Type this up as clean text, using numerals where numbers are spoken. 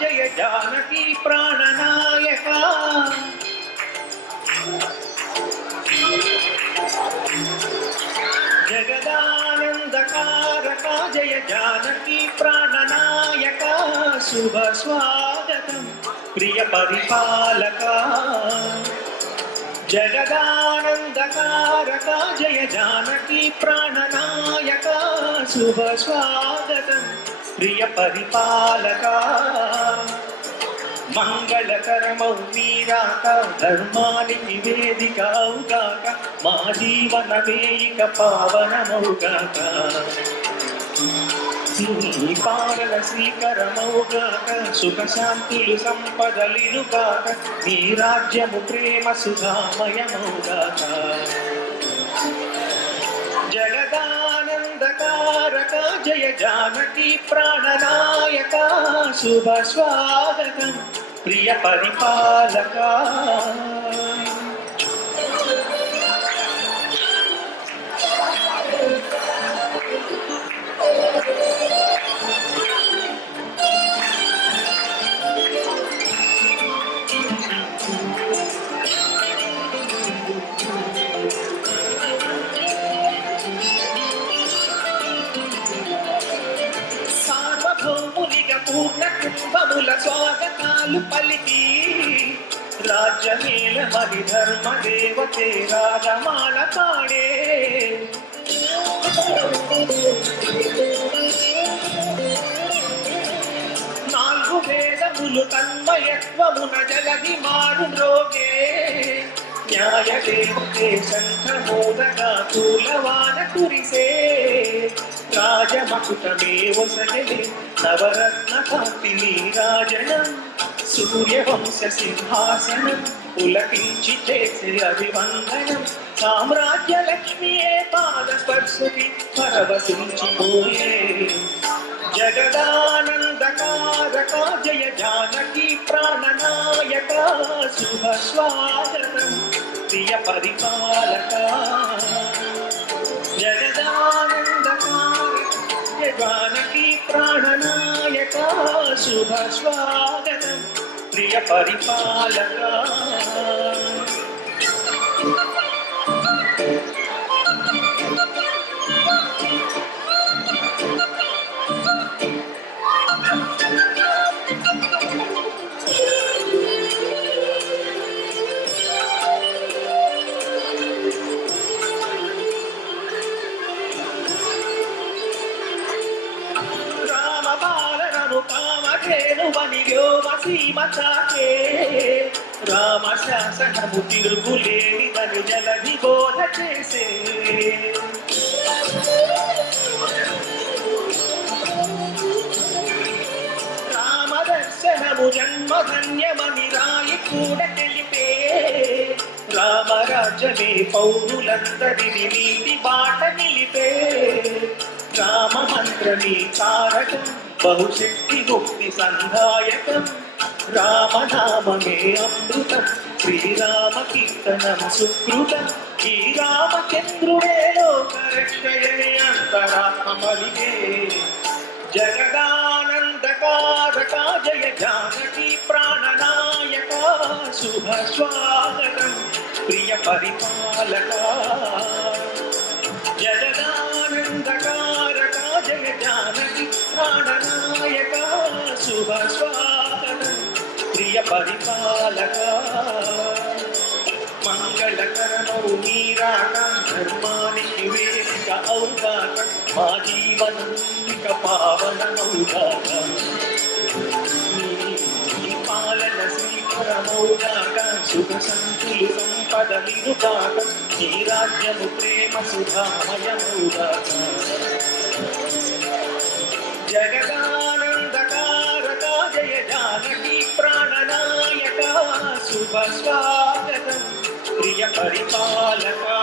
जय जानकी प्राणनायका जगदानंदकारका जय जानकी प्राणनायका शुभ स्वागतम प्रिय परिपालका जगदानंदकारका जय जानकी प्राणनायका शुभ स्वागतम प्रिय परिपालका मंगलकरमौ नीराक धर्मानि निवेदिकाउगाक मा जीवनमेयिक पावनमौगाक నీ పాలన శ్రీకరమౌగాక సుఖ శాంతులు సంపదలినుగాక నీ రాజ్యము ప్రేమ సుధామయమౌగాక జగదానందకారక జయ జానకి ప్రాణనాయక శుభ స్వాగతం ప్రియ పరిపాలక పూర్ణ కుంభముల స్వాగతాలు పలికి రాజ్యమేల మరి ధర్మ దేవతే రాగమాల పాడే నాలుగు వేదములు తన్మయత్వమున జలది మారు మ్రోగే న్యాయ దేవతే శంఖమోదగా కూలవాన కురిసే రాజమకుటమే వసలే నవరత్న కాంతి నీరాజనం సూర్యవంశ సింహాసనం పులకించి చేసే అభివందనం సామ్రాజ్య లక్ష్మియే పాద స్పర్శకి పరవశించిపోయే జగదానందకారక జయ జానకి ప్రాణనాయక శుభ స్వాగతం ప్రియ పరిపాలక జగదానందకారక जानकी प्राणनायका शुभ स्वागतम प्रिय परिपालका రామ శాసనము తిరుగులేనిదని జలది బోధ చేసే రామ దర్శనము జన్మధన్యమని రాయి కూడా తెలిపే రామరాజ్యమే పౌరులందరిని నీతి బాట నిలిపే రామ మంత్రమే తారకం बहुशक्ति मुक्ति संधायकम रामनाममे अमृतम श्रीराम कीर्तनम सुकृतम ई रामचंद्रुडे लोकरक्षये अंतरात्मलिगे जगदानंदकारक जय जानकी प्राणनायका शुभ स्वागतम प्रिय परिपालका जगदानंदकारक जय जानकी प्राणनायका शुभ स्वागतम प्रिय परिपालका मंगलकरमौ नीराक धर्मानि निवेदिक औगाक मा जीवनमिक पावनमौगाक నీ పాలన శ్రీకరమౌగాక సుఖ సంతులు సంపదలినుగాక నీ రాజ్యము ప్రేమ సుధామయమౌగాక जगदानंदकारक जय जानकी प्राणनायक शुभ स्वागतम प्रिय परिपालका